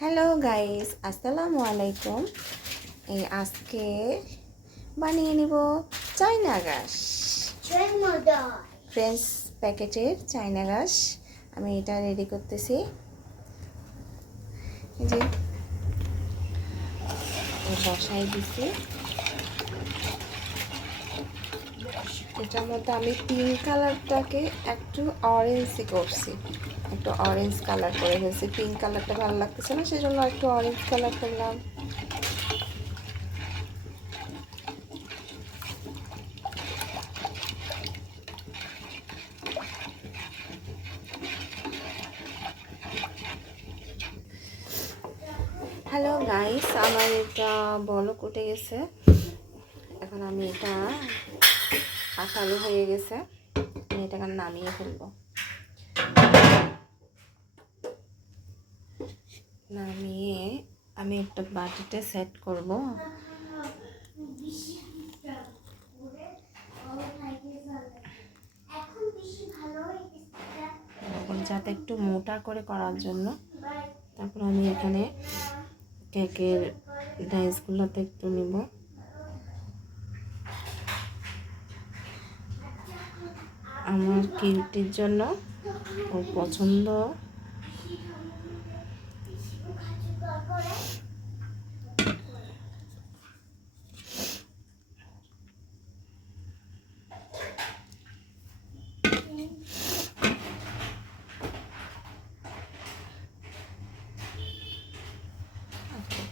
Hello guys, আসসালামু আলাইকুম। এই আজকে বানিয়ে নিব চায়না ঘাস, ফ্রেঞ্চ প্যাকেটের চায়না ঘাস। আমি এটা রেডি করতেছি। এই যে বসাই দিছি। এটার মধ্যে আমি পিঙ্ক কালারটাকে একটু অরেঞ্জই করছি, একটু অরেঞ্জ কালার করে ফেলছি। পিঙ্ক কালারটা ভালো লাগতেছে না, সেজন্য একটু অরেঞ্জ কালার করলাম। হ্যালো গাইস, আমার এটা বলক উঠে গেছে। এখন আমি এটা আঠালো হয়ে গেছে, আমি এটাকে নামিয়ে ফেলবো। নামিয়ে আমি একটা বাটিতে সেট করব। এখন যাতে একটু মোটা করে করার জন্য, তারপর আমি এখানে কেকের ডাইসগুলোতে একটু নিব। আমার কিউটির জন্য ওর পছন্দ।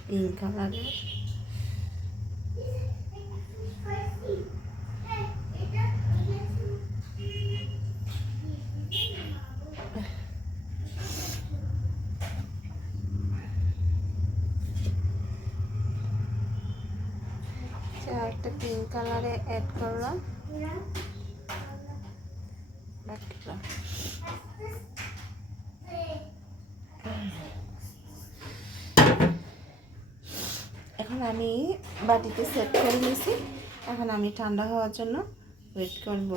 পিঙ্ক কালারের একটা পিঙ্ক কালারে অ্যাড করলাম। এখন আমি বাটিতে সেট করে নিয়েছি। এখন আমি ঠান্ডা হওয়ার জন্য ওয়েট করব।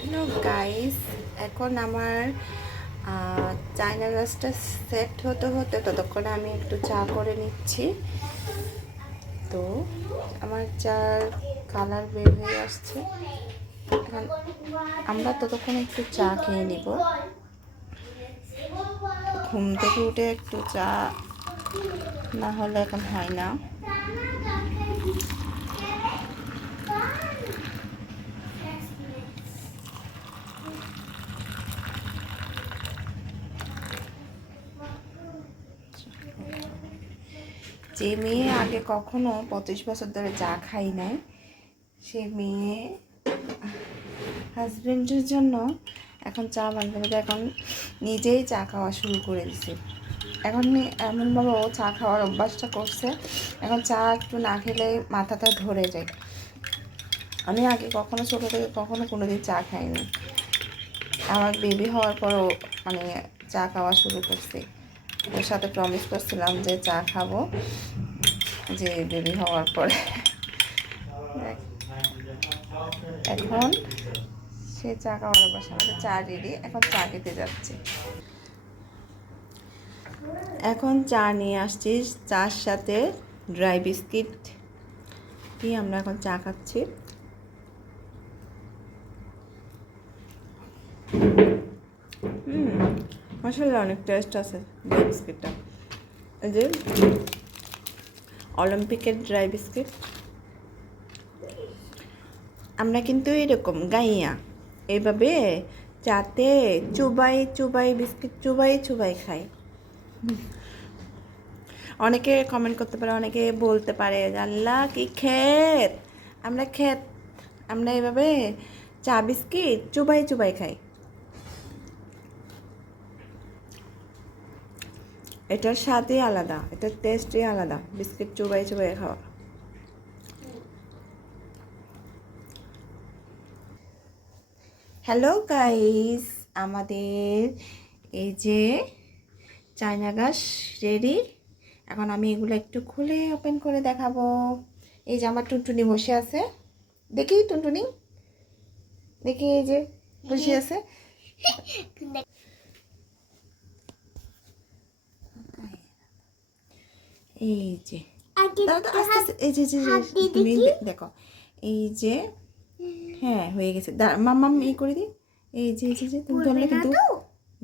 হ্যালো গাইস, এখন আমার চায়না গ্লাসটা সেট হতে হতে ততক্ষণে আমি একটু চা করে নিচ্ছি। তো আমার চার কালার বের হয়ে আসছে। এখন আমরা ততক্ষণে একটু চা খেয়ে নিব। ঘুম থেকে উঠে একটু চা না হলে এখন হয় না। যে মেয়ে আগে কখনো 25 বছর ধরে চা খাই নাই, সে মেয়ে হাজবেন্ডের জন্য এখন চা বানাতে এখন নিজেই চা খাওয়া শুরু করে দিছে। এখন এমনভাবে ও চা খাওয়ার অভ্যাসটা করছে, এখন চা একটু না খেলে মাথাটা ধরে যায়। আমি আগে কখনো ছোটো থেকে কখনো কোনোদিন চা খাইনি। আমার বেবি হওয়ার পরও মানে চা খাওয়া শুরু করছি। ওর সাথে প্রমিস করছিলাম যে চা খাবো, যে বেবি হওয়ার পরে। এখন সে চা খাওয়ার অভ্যাস, আমাদের চা রেডি। এখন চা খেতে যাচ্ছি। এখন চা নিয়ে আসছি, চার সাথে ড্রাই বিস্কিট দিয়ে আমরা এখন চা খাচ্ছি। আসলে অনেক টেস্ট আছে ড্রাই বিস্কিটটা। এই যে অলিম্পিকের ড্রাই বিস্কিট। আমরা কিন্তু এরকম গাইয়া এইভাবে চাতে চুবাই চুবাই বিস্কিট চুবাই চুবাই খাই। অনেকে কমেন্ট করতে পারে, অনেকে বলতে পারে আল্লাহ কি খেত, আমরা এইভাবে চা বিস্কিট চুবাই চুবাই খাই। এটার স্বাদই আলাদা, এটার টেস্টই আলাদা, বিস্কিট চুবাই চুবাই খাওয়া। হ্যালো গাইস, আমাদের এই যে চায়না ঘাস রেডি। এখন আমি এগুলো একটু খুলে ওপেন করে দেখাবো। এই যে আমার টুনটুনি বসে আছে, দেখি টুনটুনি, দেখি এই যে বসে আছে। এই যে আগে দাঁড়াও, দাঁড়াও, আস্তে আস্তে, এই যে তুমি দেখো, এই যে হ্যাঁ হয়ে গেছে। মাম্মাম এই করে দিই। এই যে তুমি ধরলে কিন্তু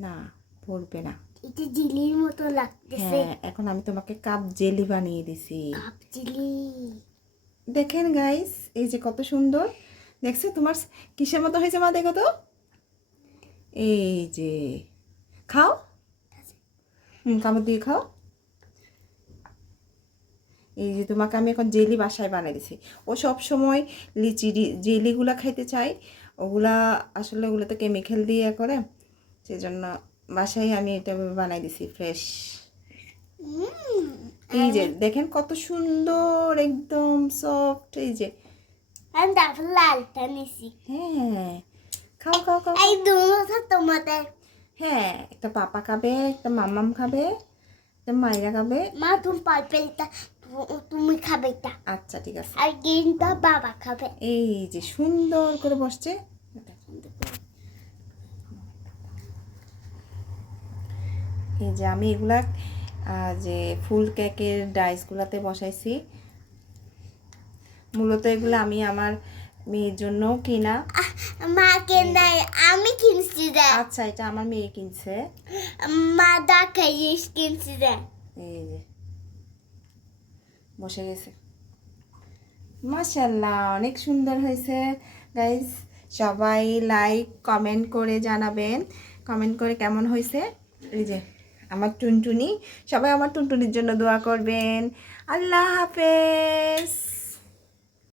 না পড়বে না। এটা জেলির মতো লাগতেছে। হ্যাঁ, এখন আমি তোমাকে কাপ জেলি বানিয়ে দিছি। কাপ জেলি দেখেন গাইস, এই যে কত সুন্দর দেখছো। তোমার কিসের মতো হয়েছে মা, দেখো তো। এই যে খাও, কামড় দিয়ে খাও। এই যে তোমাকে আমি এখন জেলি বাসায় বানিয়ে দিছি। ও সব সময় লিচি জেলিগুলা খাইতে চাই, ওগুলা আসলে ওগুলোতে কেমিক্যাল দিয়ে করে, সেজন্য বাসায় আমি এটা বানাই দিছি ফ্রেশ। এই যে দেখেন কত সুন্দর, একদম সফট। এই যে আমি তারপর লালটা নিছি। হ্যাঁ, খাও খাও খাও। এই দুটো তোমাদের। হ্যাঁ, একটা পাপা খাবে, একটা মাম্মাম খাবে, একটা মাইরা খাবে। মা তুমি পার্পেলটা তুমি খাবে এটা। আচ্ছা ঠিক আছে। আর গ্রিনটা বাবা খাবে। এই যে সুন্দর করে বসছে। এই যে আমি এগুলা যে ফুল কেকের ডাইসগুলাতে বসাইছি। মূলত এগুলো আমি আমার মেয়ের জন্য কিনা। মা কেনাই আমি কিনছি রে। আচ্ছা, এটা আমার মেয়ে কিনছে। মা দেখাইস কিনছি রে। এই যে বসে গেছে, মাশাআল্লাহ অনেক সুন্দর হয়েছে গাইস। সবাই লাইক কমেন্ট করে জানাবেন, কমেন্ট করে কেমন হয়েছে। এই যে আমার টুনটুনি, সবাই আমার টুনটুনির জন্য দোয়া করবেন। আল্লাহ হাফেজ।